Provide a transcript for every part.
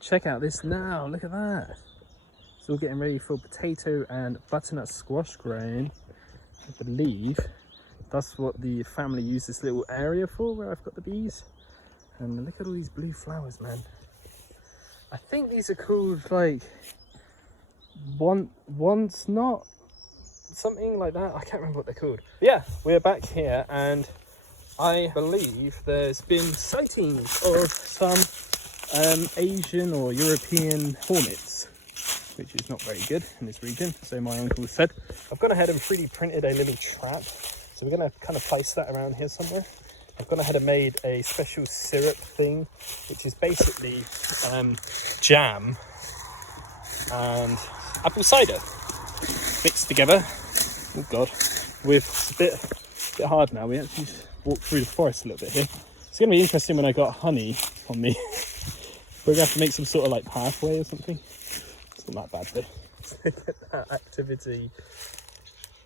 check out this now. Look at that. It's all getting ready for potato and butternut squash growing. I believe that's what the family used this little area for, where I've got the bees. And look at all these blue flowers, man. I think these are called like once not something like that. I can't remember what they're called. But yeah, we're back here, and I believe there's been sightings of some Asian or European hornets, which is not very good in this region, so my uncle said. I've gone ahead and 3D printed a little trap, so we're going to kind of place that around here somewhere. I've gone ahead and made a special syrup thing, which is basically jam and apple cider mixed together. Oh god, it's a bit hard now. We actually walk through the forest a little bit here. It's going to be interesting when I got honey on me. We're going to have to make some sort of like pathway or something. It's not that bad though. Look at that activity.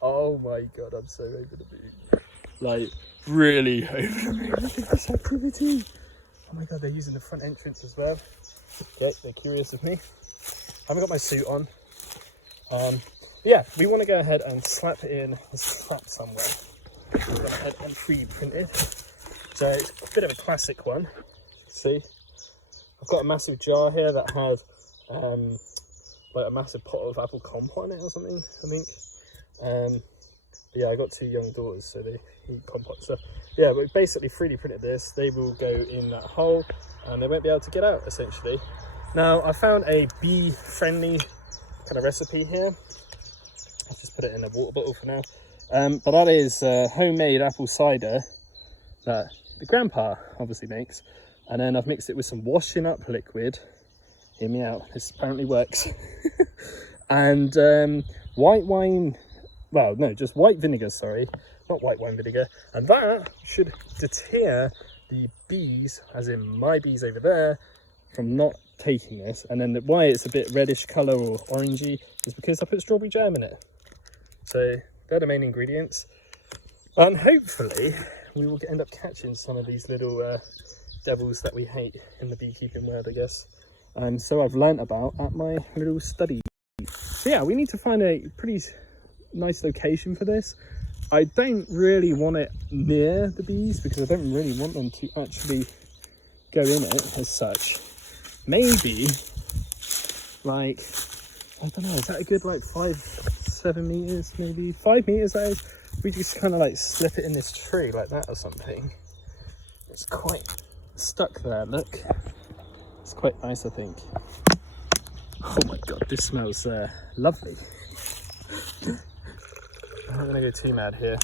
Oh my god, I'm so over the moon. Like, really over the moon. Look at this activity. Oh my god, they're using the front entrance as well. Okay, they're curious of me. I haven't got my suit on. Yeah, we want to go ahead and slap it in this trap somewhere. I've gone ahead and 3D printed. So it's a bit of a classic one. See? I've got a massive jar here that has like a massive pot of apple compote in it or something, I think. Yeah, I got 2 young daughters, so they eat compote. So yeah, we basically 3D printed this. They will go in that hole and they won't be able to get out, essentially. Now, I found a bee friendly kind of recipe here. I've just put it in a water bottle for now. But that is homemade apple cider that the grandpa obviously makes. And then I've mixed it with some washing up liquid. Hear me out, this apparently works. And white wine, well, no, just white vinegar, sorry, not white wine vinegar. And that should deter the bees, as in my bees over there, from not taking this. And then why it's a bit reddish colour or orangey is because I put strawberry jam in it. So they're the main ingredients. And hopefully we will end up catching some of these little devils that we hate in the beekeeping world, I guess. And so I've learnt about at my little study. So yeah, we need to find a pretty nice location for this. I don't really want it near the bees because I don't really want them to actually go in it as such. Maybe like, I don't know, is that a good like 5-7 meters, maybe 5 meters, that is. We just kind of like slip it in this tree like that or something. It's quite stuck there, look. It's quite nice, I think. Oh my god, this smells lovely. I'm not going to go too mad here.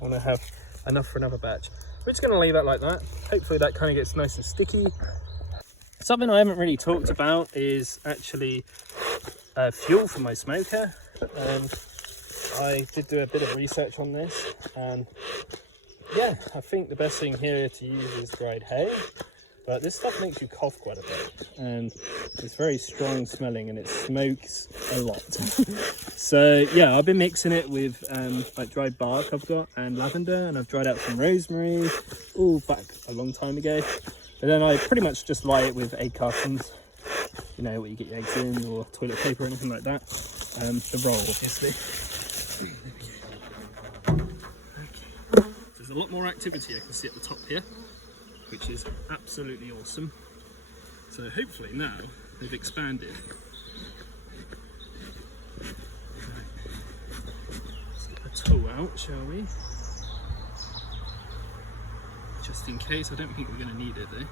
I want to have enough for another batch. We're just going to leave that like that. Hopefully that kind of gets nice and sticky. Something I haven't really talked about is actually fuel for my smoker. I did do a bit of research on this, and yeah, I think the best thing here to use is dried hay. But this stuff makes you cough quite a bit, and it's very strong smelling and it smokes a lot. So yeah, I've been mixing it with like dried bark I've got and lavender, and I've dried out some rosemary all back a long time ago. And then I pretty much just lie it with egg cartons, you know, where you get your eggs in, or toilet paper or anything like that. The roll, obviously. Okay. There's a lot more activity I can see at the top here, which is absolutely awesome. So hopefully now they've expanded. Let's get the tool out, shall we? Just in case. I don't think we're going to need it though.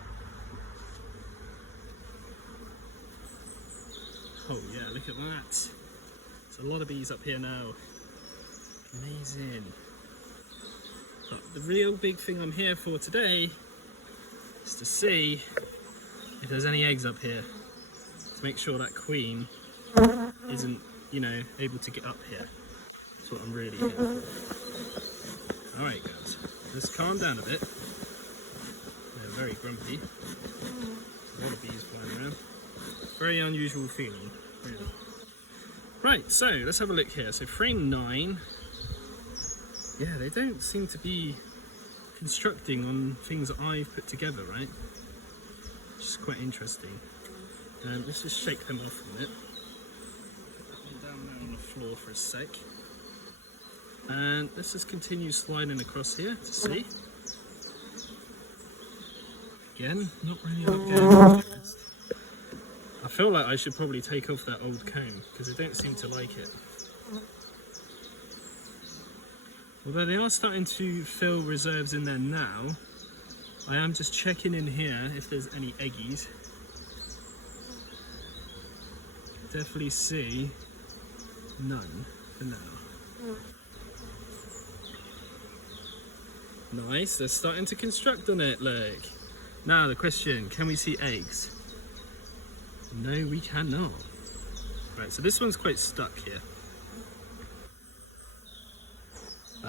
Oh yeah, look at that. There's a lot of bees up here now. Amazing. But the real big thing I'm here for today is to see if there's any eggs up here, to make sure that queen isn't, you know, able to get up here. That's what I'm really here for. Alright guys, let's calm down a bit. They're very grumpy. A lot of bees flying around. Very unusual feeling, really. Right, so let's have a look here. So frame 9. Yeah, they don't seem to be constructing on things that I've put together, right? Which is quite interesting. Let's just shake them off a bit. Put that one down there on the floor for a sec. And let's just continue sliding across here to see. Again, not really a lot going on. I feel like I should probably take off that old comb because I don't seem to like it. Although they are starting to fill reserves in there now, I am just checking in here if there's any eggies. Definitely see none for now. Nice, they're starting to construct on it, look. Now the question, can we see eggs? No, we cannot. Right, so this one's quite stuck here.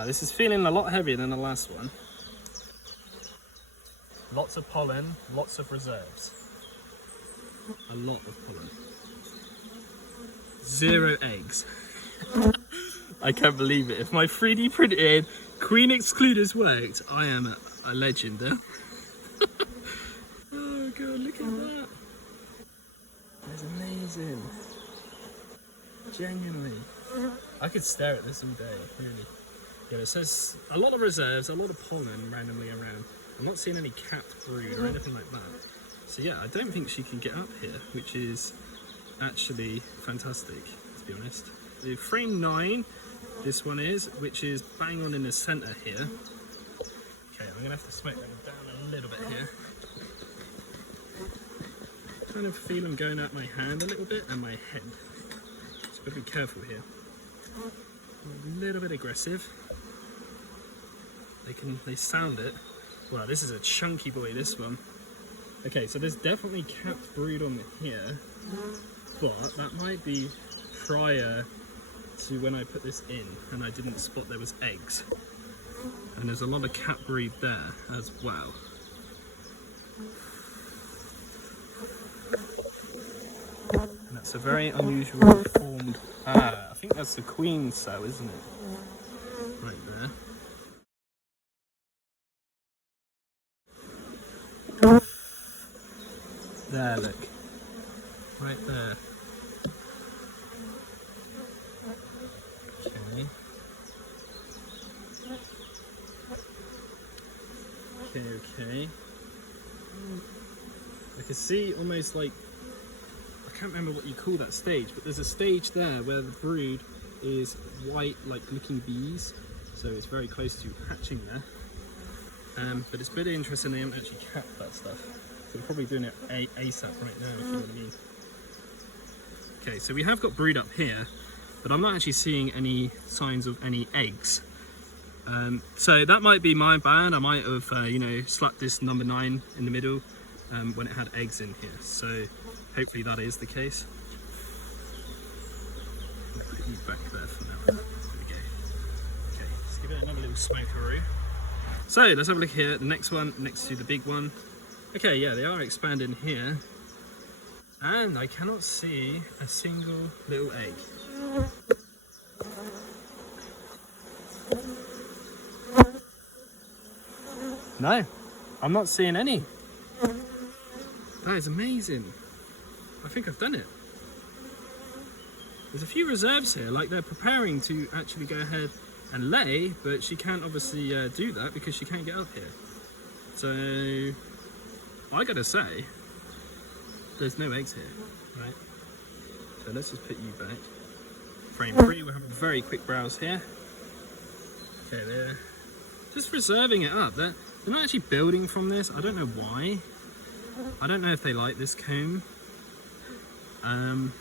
This is feeling a lot heavier than the last one. Lots of pollen, lots of reserves. A lot of pollen. 0 eggs. I can't believe it. If my 3D printed queen excluders worked, I am a legend. Huh? Oh god, look at that. That's amazing. Genuinely. I could stare at this all day, really. Yeah, it says a lot of reserves, a lot of pollen randomly around. I'm not seeing any capped brood or anything like that. So yeah, I don't think she can get up here, which is actually fantastic, to be honest. The frame 9, this one is, which is bang on in the centre here. Okay, I'm gonna have to smoke them down a little bit here. Kind of feel them going out my hand a little bit and my head. So gotta be careful here. A little bit aggressive. They sound it. Wow, this is a chunky boy, this one. Okay, so there's definitely capped brood on here, but that might be prior to when I put this in and I didn't spot there was eggs. And there's a lot of capped brood there as well. And that's a very unusual formed, I think that's the queen cell, isn't it? Right there. There, look. Right there. Okay. Okay. I can see almost like, I can't remember what you call that stage, but there's a stage there where the brood is white, like looking bees. So it's very close to hatching there. But it's pretty interesting they haven't actually capped that stuff. So we're probably doing it ASAP right now, if you know what I mean. Okay, so we have got brood up here, but I'm not actually seeing any signs of any eggs. So that might be my bad. I might have, you know, slapped this number 9 in the middle when it had eggs in here. So hopefully that is the case. I'll put you back there for now. There we go. Okay, let's give it another little smokeroo. So let's have a look here at the next one, next to the big one. Okay, yeah, they are expanding here. And I cannot see a single little egg. No, I'm not seeing any. That is amazing. I think I've done it. There's a few reserves here, like they're preparing to actually go ahead and lay, but she can't obviously do that because she can't get up here. So I gotta say, there's no eggs here, right? So let's just put you back. Frame 3, we'll have a very quick browse here. Okay, they're just reserving it up. They're not actually building from this. I don't know why. I don't know if they like this comb. I'm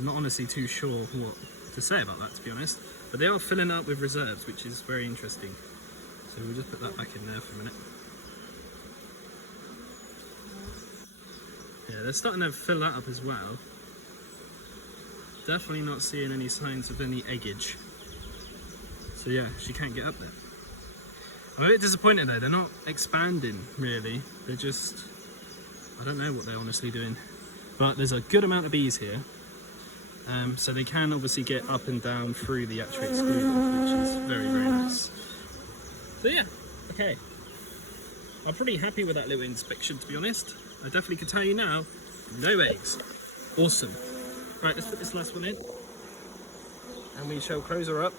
not honestly too sure what to say about that, to be honest. But they are filling up with reserves, which is very interesting. So we'll just put that back in there for a minute. Yeah, they're starting to fill that up as well. Definitely not seeing any signs of any eggage. So yeah, she can't get up there. I'm a bit disappointed though, they're not expanding really. They're just, I don't know what they're honestly doing. But there's a good amount of bees here. So they can obviously get up and down through the actual excluder, which is very, very nice. So yeah, okay. I'm pretty happy with that little inspection, to be honest. I definitely can tell you now, No eggs. Awesome. Right, let's put this last one in. And we shall close her up.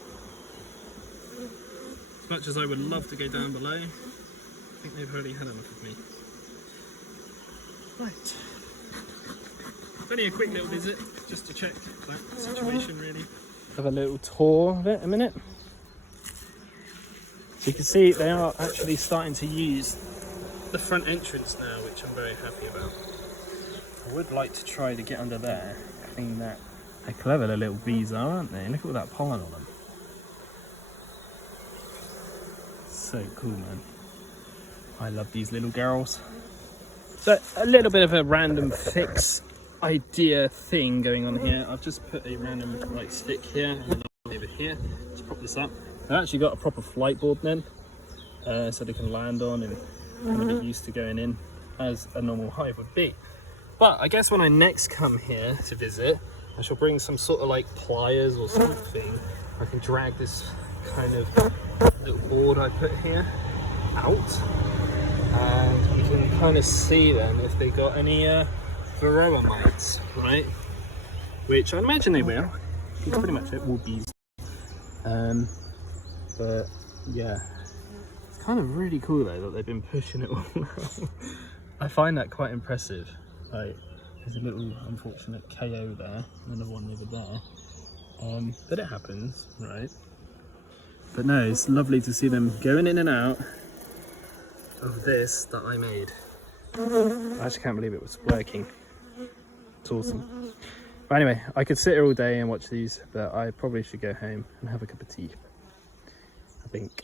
As much as I would love to go down below, I think they've already had enough of me. Right. It's only a quick little visit, just to check that situation really. Have a little tour of it a minute. So you can see they are actually starting to use the front entrance now, which I'm very happy about. I would like to try to get under there, clean that. They're clever, the little bees are, aren't they? Look at all that pollen on them. So cool, man. I love these little girls. So a little bit of a random fix idea thing going on here. I've just put a random like stick here and another one over here. Let's prop this up. I've actually got a proper flight board then, so they can land on and kind of get used to going in as a normal hive would be. But I guess when I next come here to visit, I shall bring some sort of like pliers or something. I can drag this kind of little board I put here out, and you can kind of see then if they got any varroa mites, right? Which I imagine they will. It's pretty much it, all bees. But yeah, it's kind of really cool though that they've been pushing it all out. I find that quite impressive. Like, there's a little unfortunate KO there, another one over there. But it happens, right? But no, it's lovely to see them going in and out of this that I made. I just can't believe it was working. It's awesome. But anyway, I could sit here all day and watch these, but I probably should go home and have a cup of tea. I think.